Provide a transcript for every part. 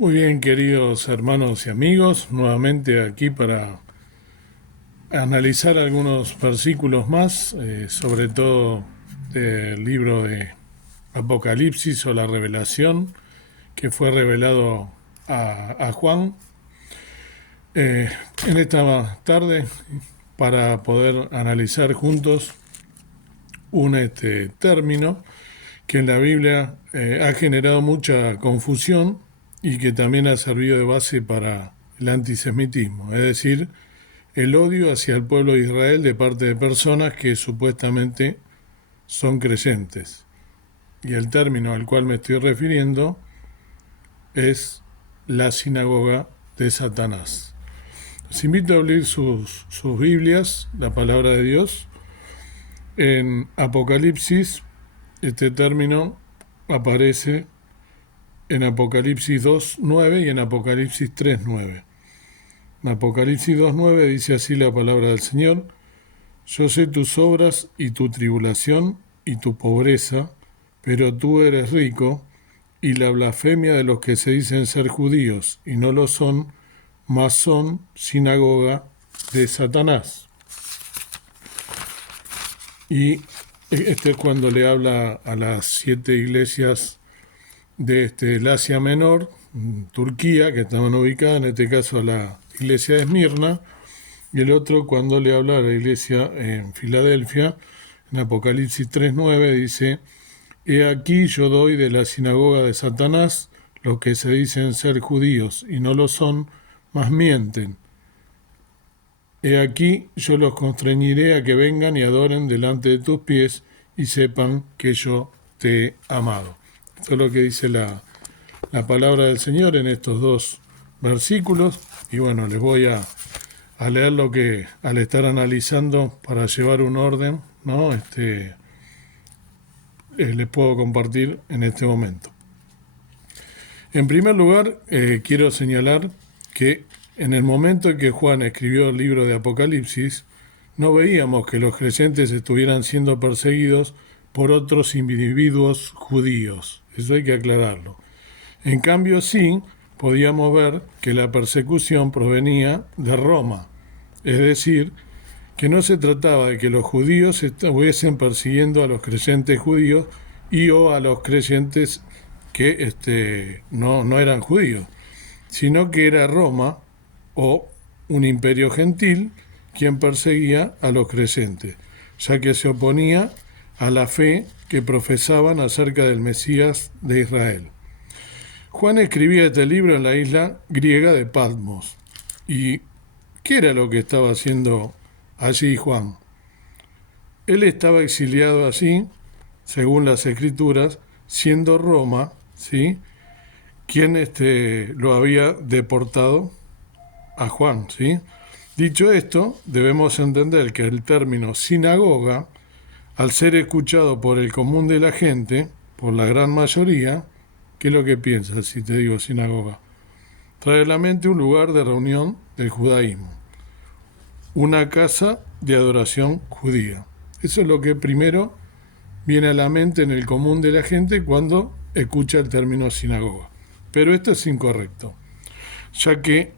Muy bien, queridos hermanos y amigos, nuevamente aquí para analizar algunos versículos más, sobre todo del libro de Apocalipsis o la revelación que fue revelado a Juan en esta tarde para poder analizar juntos un término que en la Biblia ha generado mucha confusión y que también ha servido de base para el antisemitismo, es decir, el odio hacia el pueblo de Israel de parte de personas que supuestamente son creyentes. Y el término al cual me estoy refiriendo es la sinagoga de Satanás. Les invito a abrir sus Biblias, la palabra de Dios. En Apocalipsis, este término aparece en Apocalipsis 2.9 y en Apocalipsis 3.9. En Apocalipsis 2.9 dice así la palabra del Señor: Yo sé tus obras y tu tribulación y tu pobreza, pero tú eres rico, y la blasfemia de los que se dicen ser judíos y no lo son, mas son sinagoga de Satanás. Y este es cuando le habla a las 7 iglesias de el Asia Menor, Turquía, que estaban ubicadas, en este caso a la iglesia de Esmirna, y el otro cuando le habla a la iglesia en Filadelfia, en Apocalipsis 3.9 dice: He aquí yo doy de la sinagoga de Satanás los que se dicen ser judíos y no lo son, mas mienten. He aquí yo los constreñiré a que vengan y adoren delante de tus pies y sepan que yo te he amado. Esto es lo que dice la palabra del Señor en estos dos versículos. Y bueno, les voy a leer lo que al estar analizando para llevar un orden, ¿no? Les puedo compartir en este momento. En primer lugar, quiero señalar que en el momento en que Juan escribió el libro de Apocalipsis, no veíamos que los creyentes estuvieran siendo perseguidos por otros individuos judíos. Eso hay que aclararlo. En cambio, sí, podíamos ver que la persecución provenía de Roma. Es decir, que no se trataba de que los judíos estuviesen persiguiendo a los creyentes judíos y o a los creyentes que no eran judíos, sino que era Roma o un imperio gentil quien perseguía a los creyentes, ya que se oponía a la fe que profesaban acerca del Mesías de Israel. Juan escribía este libro en la isla griega de Patmos. ¿Y qué era lo que estaba haciendo allí Juan? Él estaba exiliado allí, según las Escrituras, siendo Roma, ¿sí?, quien lo había deportado a Juan, ¿sí? Dicho esto, debemos entender que el término sinagoga, al ser escuchado por el común de la gente, por la gran mayoría, ¿qué es lo que piensas si te digo sinagoga? Trae a la mente un lugar de reunión del judaísmo, una casa de adoración judía. Eso es lo que primero viene a la mente en el común de la gente cuando escucha el término sinagoga. Pero esto es incorrecto, ya que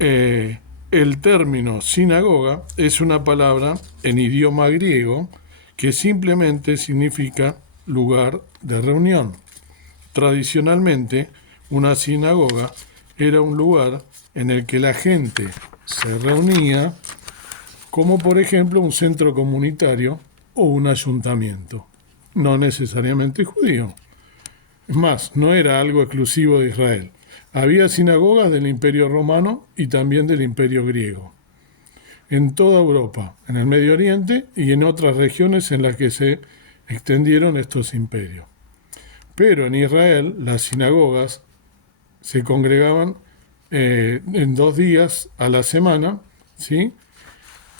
el término sinagoga es una palabra en idioma griego que simplemente significa lugar de reunión. Tradicionalmente, una sinagoga era un lugar en el que la gente se reunía, como por ejemplo un centro comunitario o un ayuntamiento, no necesariamente judío. Es más, no era algo exclusivo de Israel. Había sinagogas del Imperio Romano y también del Imperio Griego, en toda Europa, en el Medio Oriente y en otras regiones en las que se extendieron estos imperios. Pero en Israel las sinagogas se congregaban en 2 días a la semana, ¿sí?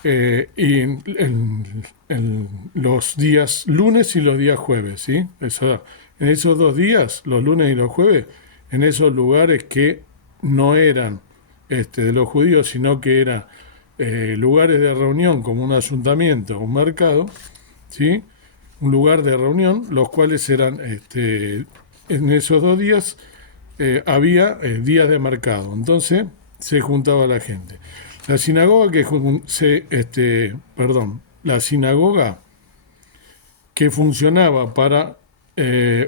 Y en los días lunes y los días jueves, ¿sí? En esos 2 días, los lunes y los jueves, en esos lugares que no eran de los judíos, sino que eran lugares de reunión como un ayuntamiento, un mercado, ¿sí?, un lugar de reunión, los cuales eran en esos 2 días había días de mercado, entonces se juntaba la gente. La sinagoga la sinagoga que funcionaba para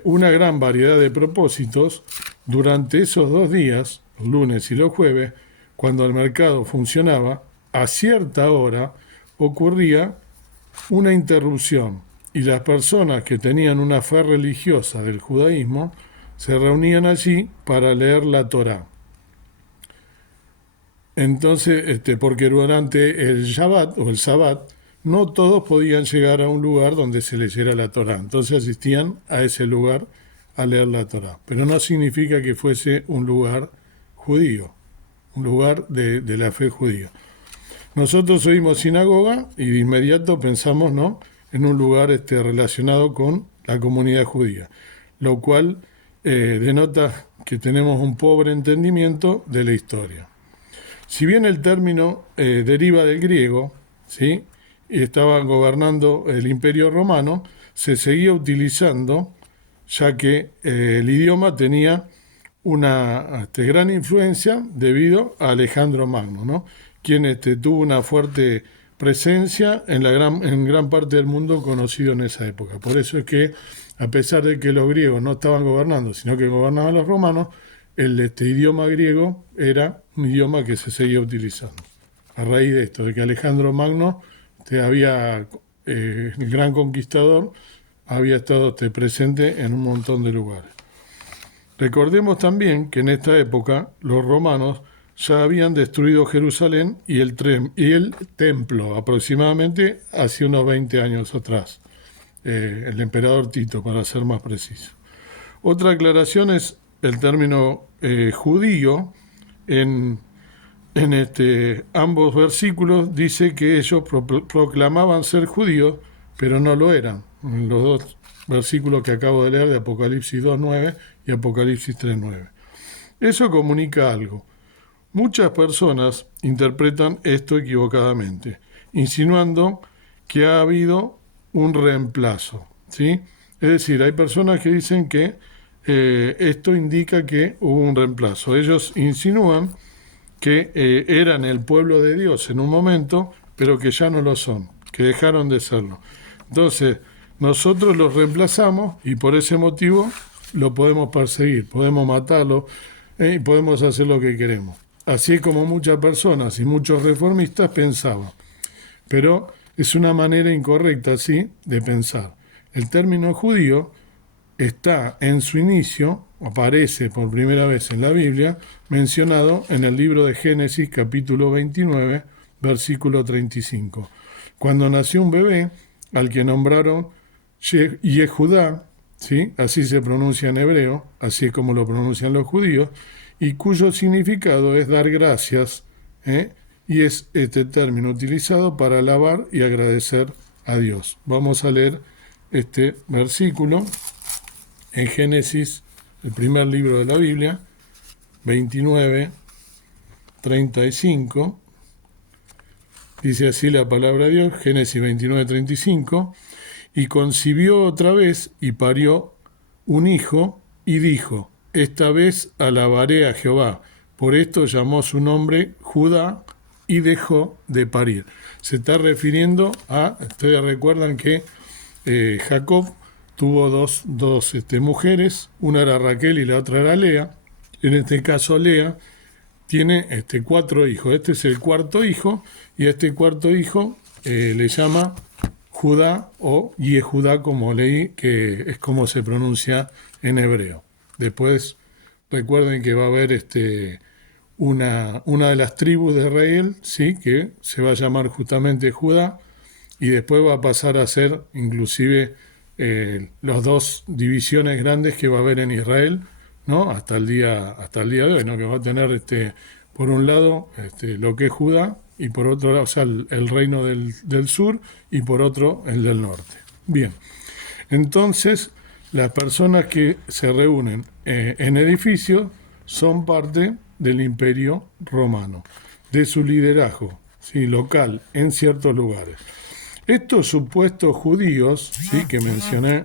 una gran variedad de propósitos, durante esos 2 días, los lunes y los jueves, cuando el mercado funcionaba, a cierta hora ocurría una interrupción y las personas que tenían una fe religiosa del judaísmo se reunían allí para leer la Torá. Entonces, porque durante el Shabbat o el Sabbat, no todos podían llegar a un lugar donde se leyera la Torá. Entonces asistían a ese lugar a leer la Torá. Pero no significa que fuese un lugar judío, un lugar de la fe judía. Nosotros oímos sinagoga y de inmediato pensamos, ¿no?, en un lugar relacionado con la comunidad judía, lo cual denota que tenemos un pobre entendimiento de la historia. Si bien el término deriva del griego, ¿sí?, y estaba gobernando el Imperio Romano, se seguía utilizando, ya que el idioma tenía una gran influencia debido a Alejandro Magno, ¿no?, quien tuvo una fuerte presencia en gran parte del mundo conocido en esa época. Por eso es que, a pesar de que los griegos no estaban gobernando, sino que gobernaban los romanos, el idioma griego era un idioma que se seguía utilizando. A raíz de esto, de que Alejandro Magno el gran conquistador, había estado presente en un montón de lugares. Recordemos también que en esta época los romanos ya habían destruido Jerusalén y el templo, aproximadamente hace unos 20 años atrás. El emperador Tito, para ser más preciso. Otra aclaración es el término judío. En ambos versículos dice que ellos proclamaban ser judíos, pero no lo eran. En los dos versículos que acabo de leer, de Apocalipsis 2.9 y Apocalipsis 3.9. Eso comunica algo. Muchas personas interpretan esto equivocadamente, insinuando que ha habido un reemplazo, ¿sí? Es decir, hay personas que dicen que esto indica que hubo un reemplazo. Ellos insinúan que eran el pueblo de Dios en un momento, pero que ya no lo son, que dejaron de serlo. Entonces, nosotros los reemplazamos y por ese motivo lo podemos perseguir, podemos matarlo y podemos hacer lo que queremos. Así como muchas personas y muchos reformistas pensaban. Pero es una manera incorrecta, sí, de pensar. El término judío está en su inicio, aparece por primera vez en la Biblia, mencionado en el libro de Génesis, capítulo 29, versículo 35. Cuando nació un bebé, al que nombraron Yehudá, ¿sí?, así se pronuncia en hebreo, así es como lo pronuncian los judíos, y cuyo significado es dar gracias, y es este término utilizado para alabar y agradecer a Dios. Vamos a leer este versículo en Génesis, el primer libro de la Biblia, 29, 35. Dice así la palabra de Dios, Génesis 29, 35. Y concibió otra vez y parió un hijo y dijo: esta vez alabaré a Jehová. Por esto llamó su nombre Judá y dejó de parir. Se está refiriendo a, ustedes recuerdan que Jacob tuvo dos mujeres, una era Raquel y la otra era Lea. En este caso Lea tiene 4 hijos. Este es el cuarto hijo y este cuarto hijo le llama Judá o Yehudá, como leí, que es como se pronuncia en hebreo. Después recuerden que va a haber una de las tribus de Israel, ¿sí?, que se va a llamar justamente Judá, y después va a pasar a ser inclusive las 2 divisiones grandes que va a haber en Israel, ¿no?, hasta el día de hoy, ¿no?, que va a tener por un lado lo que es Judá y por otro lado, o sea, el reino del sur, y por otro el del norte. Bien, entonces las personas que se reúnen en edificios son parte del Imperio Romano, de su liderazgo, ¿sí?, local en ciertos lugares. Estos supuestos judíos, ¿sí?, que mencioné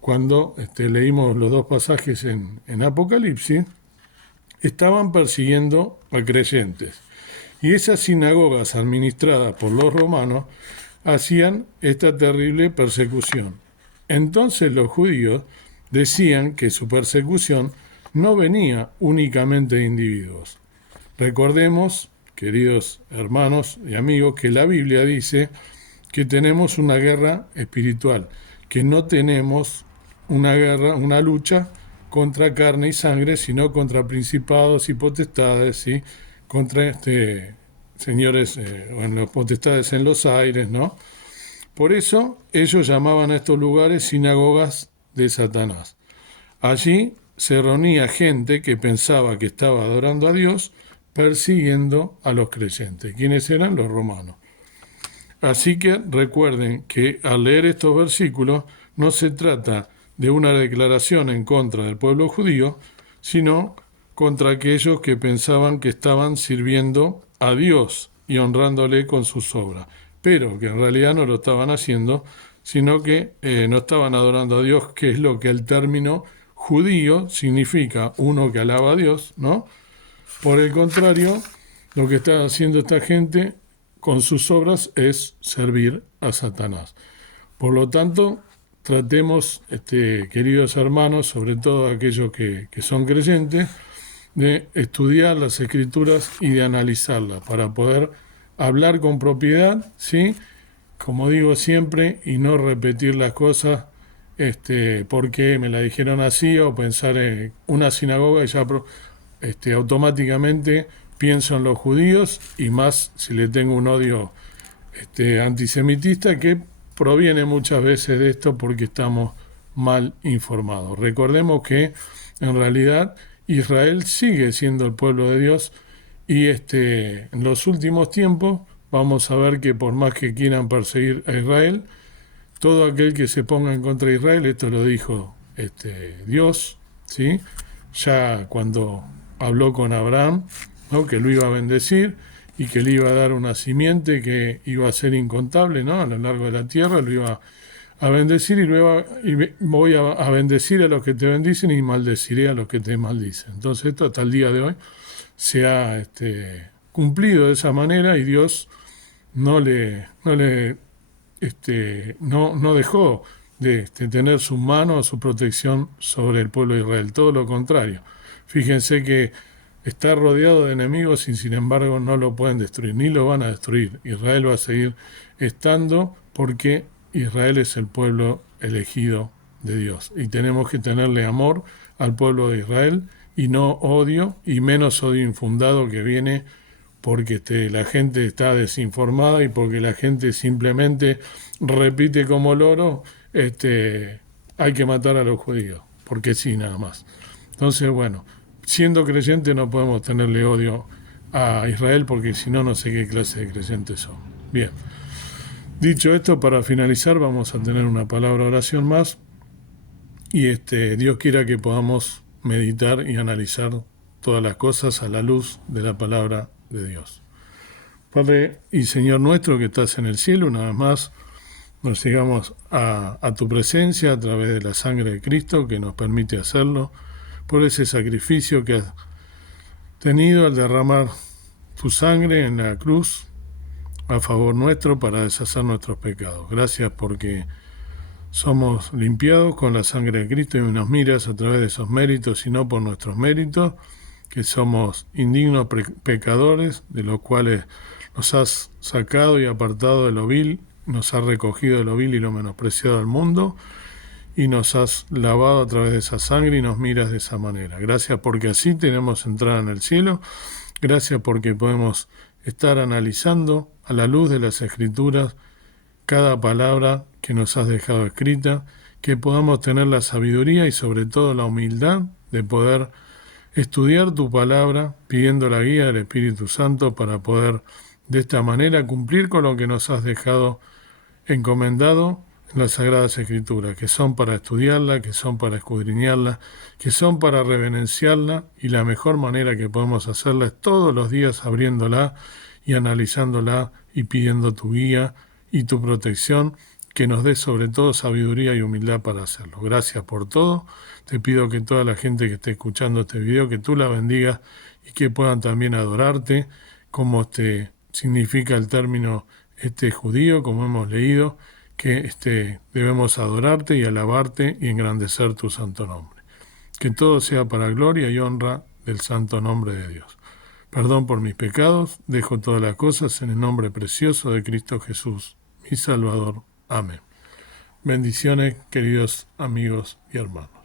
cuando leímos los 2 pasajes en Apocalipsis, estaban persiguiendo a creyentes. Y esas sinagogas administradas por los romanos hacían esta terrible persecución. Entonces los judíos decían que su persecución no venía únicamente de individuos. Recordemos, queridos hermanos y amigos, que la Biblia dice que tenemos una guerra espiritual, que no tenemos una lucha contra carne y sangre, sino contra principados y potestades, ¿sí? Contra señores, bueno, potestades en los aires, ¿no? Por eso ellos llamaban a estos lugares sinagogas de Satanás. Allí se reunía gente que pensaba que estaba adorando a Dios, persiguiendo a los creyentes. ¿Quiénes eran? Los romanos. Así que recuerden que al leer estos versículos no se trata de una declaración en contra del pueblo judío, sino contra aquellos que pensaban que estaban sirviendo a Dios y honrándole con sus obras, pero que en realidad no lo estaban haciendo, sino que no estaban adorando a Dios, que es lo que el término judío significa, uno que alaba a Dios, ¿no? Por el contrario, lo que está haciendo esta gente con sus obras es servir a Satanás. Por lo tanto, tratemos, queridos hermanos, sobre todo aquellos que son creyentes, de estudiar las Escrituras y de analizarlas para poder hablar con propiedad, ¿sí? Como digo siempre, y no repetir las cosas porque me la dijeron así, o pensar en una sinagoga y ya automáticamente pienso en los judíos, y más si le tengo un odio antisemitista que proviene muchas veces de esto porque estamos mal informados. Recordemos que en realidad Israel sigue siendo el pueblo de Dios, y en los últimos tiempos vamos a ver que por más que quieran perseguir a Israel, todo aquel que se ponga en contra de Israel, esto lo dijo Dios, ¿sí? Ya cuando habló con Abraham, ¿no? Que lo iba a bendecir y que le iba a dar una simiente que iba a ser incontable, ¿no? A lo largo de la tierra, lo iba a bendecir, y luego voy a bendecir a los que te bendicen y maldeciré a los que te maldicen. Entonces esto hasta el día de hoy se ha cumplido de esa manera, y Dios no dejó de tener su mano, su protección sobre el pueblo de Israel, todo lo contrario. Fíjense que está rodeado de enemigos y sin embargo no lo pueden destruir, ni lo van a destruir. Israel va a seguir estando porque Israel es el pueblo elegido de Dios, y tenemos que tenerle amor al pueblo de Israel y no odio, y menos odio infundado que viene porque la gente está desinformada y porque la gente simplemente repite como loro, hay que matar a los judíos, porque sí, nada más. Entonces, bueno, siendo creyente no podemos tenerle odio a Israel, porque si no, no sé qué clase de creyentes son. Bien, dicho esto, para finalizar vamos a tener una palabra de oración más, y Dios quiera que podamos meditar y analizar todas las cosas a la luz de la palabra de Dios. Padre y Señor nuestro que estás en el cielo, una vez más nos llegamos a tu presencia a través de la sangre de Cristo que nos permite hacerlo, por ese sacrificio que has tenido al derramar tu sangre en la cruz a favor nuestro para deshacer nuestros pecados. Gracias porque somos limpiados con la sangre de Cristo y nos miras a través de esos méritos y no por nuestros méritos, que somos indignos pecadores, de los cuales nos has sacado y apartado de lo vil, nos has recogido de lo vil y lo menospreciado del mundo, y nos has lavado a través de esa sangre y nos miras de esa manera. Gracias porque así tenemos entrada en el cielo. Gracias porque podemos estar analizando a la luz de las Escrituras cada palabra que nos has dejado escrita, que podamos tener la sabiduría y sobre todo la humildad de poder estudiar tu palabra, pidiendo la guía del Espíritu Santo para poder de esta manera cumplir con lo que nos has dejado encomendado en las Sagradas Escrituras, que son para estudiarla, que son para escudriñarla, que son para reverenciarla, y la mejor manera que podemos hacerla es todos los días abriéndola y analizándola y pidiendo tu guía y tu protección que nos dé sobre todo sabiduría y humildad para hacerlo. Gracias por todo. Te pido que toda la gente que esté escuchando este video, que tú la bendigas y que puedan también adorarte, como significa el término judío, como hemos leído, que debemos adorarte y alabarte y engrandecer tu santo nombre. Que todo sea para gloria y honra del santo nombre de Dios. Perdón por mis pecados, dejo todas las cosas en el nombre precioso de Cristo Jesús, mi Salvador. Amén. Bendiciones, queridos amigos y hermanos.